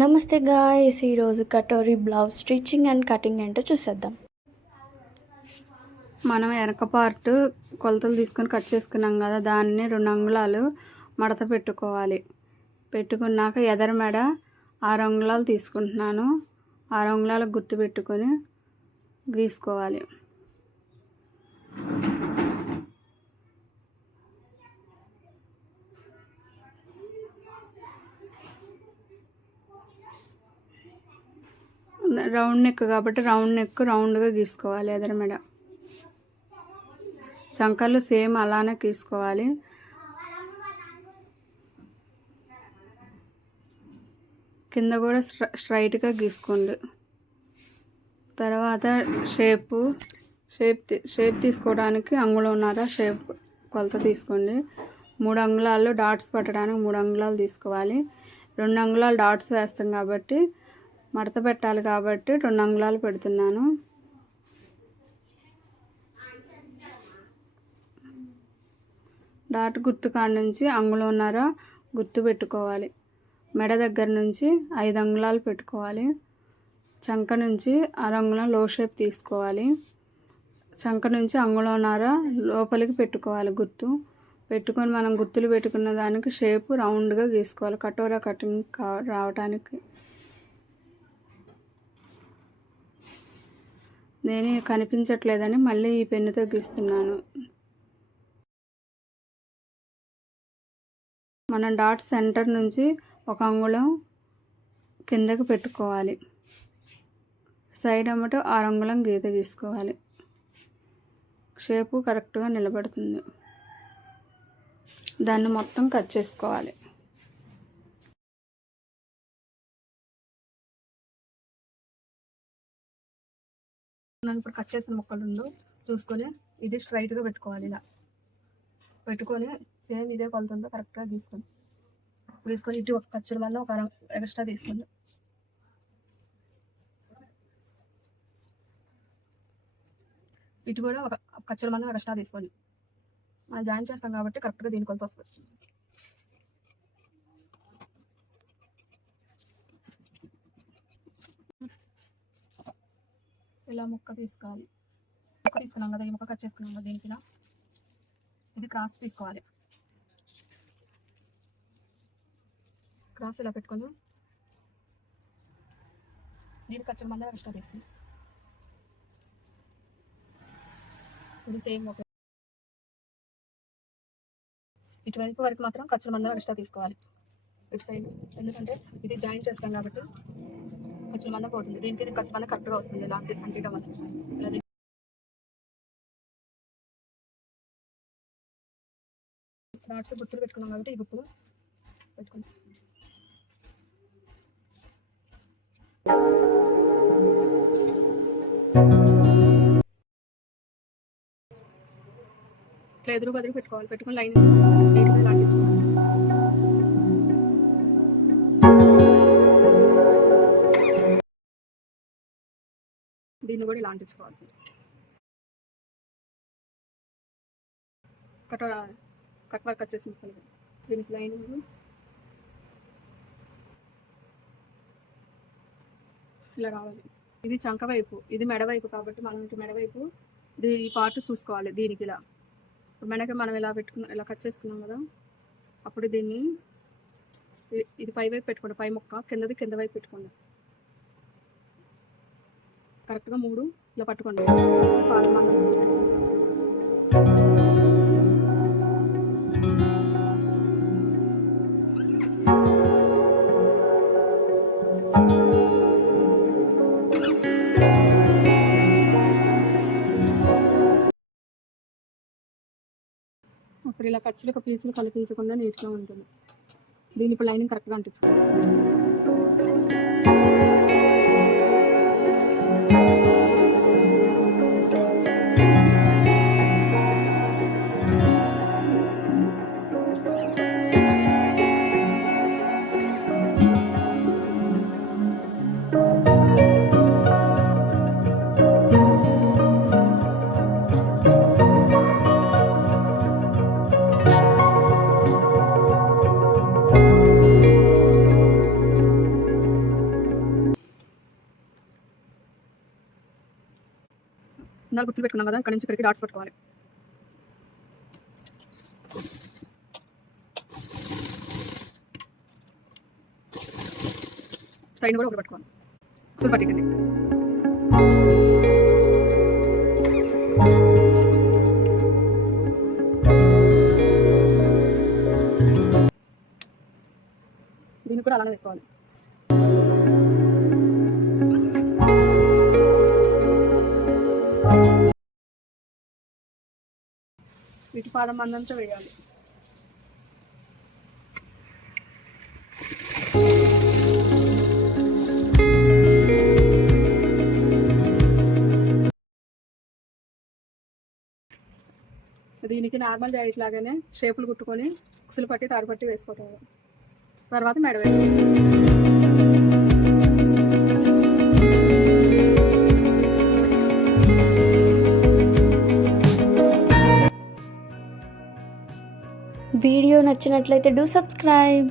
నమస్తే గాయ్స్, ఈరోజు katori blouse stitching and cutting ఏంటో చూసేద్దాం. మనం వెనక పార్ట్ కొలతలు తీసుకొని కట్ చేసుకున్నాం కదా, దాన్ని 2 అంగుళాలు మడత పెట్టుకోవాలి. పెట్టుకున్నాక ఎదర మెడ 6 అంగుళాలు తీసుకుంటున్నాను. 6 అంగుళాలకు గుర్తు పెట్టుకొని గీసుకోవాలి. రౌండ్ నెక్ కాబట్టి రౌండ్ నెక్ రౌండ్గా గీసుకోవాలి. ఎదర మెడ చంకలు సేమ్ అలానే గీసుకోవాలి. కింద కూడా స్ట్రైట్గా గీసుకోండి. తర్వాత షేప్ తీసుకోవడానికి అంగుళంన్నర షేప్ కొలత తీసుకోండి. 3 అంగుళాలు డాట్స్ పట్టడానికి 3 అంగుళాలు తీసుకోవాలి. 2 అంగుళాలు డాట్స్ వేస్తాం కాబట్టి మడత పెట్టాలి కాబట్టి 2 అంగుళాలు పెడుతున్నాను. డాట్ గుర్తు కాడ నుంచి అంగుళంన్నర గుర్తు పెట్టుకోవాలి. మెడ దగ్గర నుంచి 5 అంగుళాలు పెట్టుకోవాలి. చంక నుంచి 1/2 అంగుళం లో షేప్ తీసుకోవాలి. చంక నుంచి అంగుళంన్నర లోపలికి పెట్టుకోవాలి. గుర్తు పెట్టుకొని మనం గుర్తులు పెట్టుకున్న దానికి షేప్ రౌండ్గా గీసుకోవాలి. కటోరా కటింగ్ రావడానికి. నేను కనిపించట్లేదని మళ్ళీ ఈ పెన్నుతో గీస్తున్నాను. మనం డాట్ సెంటర్ నుంచి 1 అంగుళం కిందకి పెట్టుకోవాలి. సైడ్ అమ్మట 6 అంగుళం గీత గీసుకోవాలి. షేపు కరెక్ట్గా నిలబడుతుంది. దాన్ని మొత్తం కట్ చేసుకోవాలి. మనం ఇప్పుడు కట్ చేసిన ముక్కలు చూసుకొని ఇది స్ట్రైట్గా పెట్టుకోవాలి. ఇలా పెట్టుకొని సేమ్ ఇదే కొలతంతో కరెక్ట్గా గీసుకొని ఇటు ఒక ఖర్చుల వల్ల ఒక ఎక్స్ట్రా తీసుకోండి. ఇటు కూడా ఒక ఖర్చుల మందం ఎక్స్ట్రా తీసుకోండి. మనం జాయిన్ చేస్తాం కాబట్టి కరెక్ట్గా దీని కొలత వస్తుంది. ఇలా ముక్క తీసుకోవాలి. ముక్క తీసుకున్నాం కదా, ఈ ముక్క కట్ చేసుకున్నాం కదా, దీనికి ఇది క్రాస్ తీసుకోవాలి. క్రాస్ ఇలా పెట్టుకొని దీనికి ఖర్చుల మందం ఎక్స్ట్రా తీసుకుని ఇది సేమ్ ఒక ఇటువైపు వరకు మాత్రం ఖర్చుల మందం ఎక్స్ట్రా తీసుకోవాలి. ఇటు సైడ్ ఎందుకంటే ఇది జాయిన్ చేస్తాం కాబట్టి ఖర్చుల మందం పోతుంది. దీనికి ఇది ఖర్చు మందం కరెక్ట్గా వస్తుంది. ఇలా అంటించడం వల్ల ఇలా డాట్స్ గుర్తులు పెట్టుకున్నాం కాబట్టి ఈ గుర్తులు పెట్టుకుంటాం. ఇట్లా ఎదురు బదులు పెట్టుకోవాలి. పెట్టుకుని లైన్ నీట్గా లాంటించుకోవాలి. దీన్ని కూడా ఇలా అంటించుకోవాలి. కట్ వర్క్ వచ్చేసింది. దీనికి లైనింగ్ ఇలా కావాలి. ఇది చంక వైపు, ఇది మెడవైపు కాబట్టి మనం మెడవైపు ఈ పార్ట్ చూసుకోవాలి. దీనికి ఇలా మెడకి మనం ఇలా ఇలా కట్ చేసుకున్నాం కదా, అప్పుడు దీన్ని ఇది పై వైపు పెట్టుకోండి. పై ముక్క కిందది కింద వైపు పెట్టుకోండి. కరెక్ట్గా 3 ఇలా పట్టుకోండి. అప్పుడు ఇలా ఖర్చులకు పీచులు కనిపించకుండా నీట్గా ఉంటుంది. దీని ఇప్పుడు లైనింగ్ కరెక్ట్గా అంటించుకోవాలి. ఇందాక గుర్తు పెట్టుకున్నాం కదా, ఇక్కడ నుంచి ఇక్కడికి డాట్స్ పెట్టుకోవాలి. సైడ్ కూడా ఒకటి పెట్టుకోవాలి. ఉక్సులు పట్టికండి. దీన్ని కూడా అలానే వేసుకోవాలి. వీటి పాదం మందంతా వేయాలి. దీనికి నార్మల్ జాయిట్ లాగానే షేపులు కుట్టుకొని ఉక్సులు పట్టి తాడు పట్టి వేసుకోవటం. తర్వాత మెడ వేసుకోవాలి. వీడియో నచ్చినట్లయితే డూ సబ్స్క్రైబ్.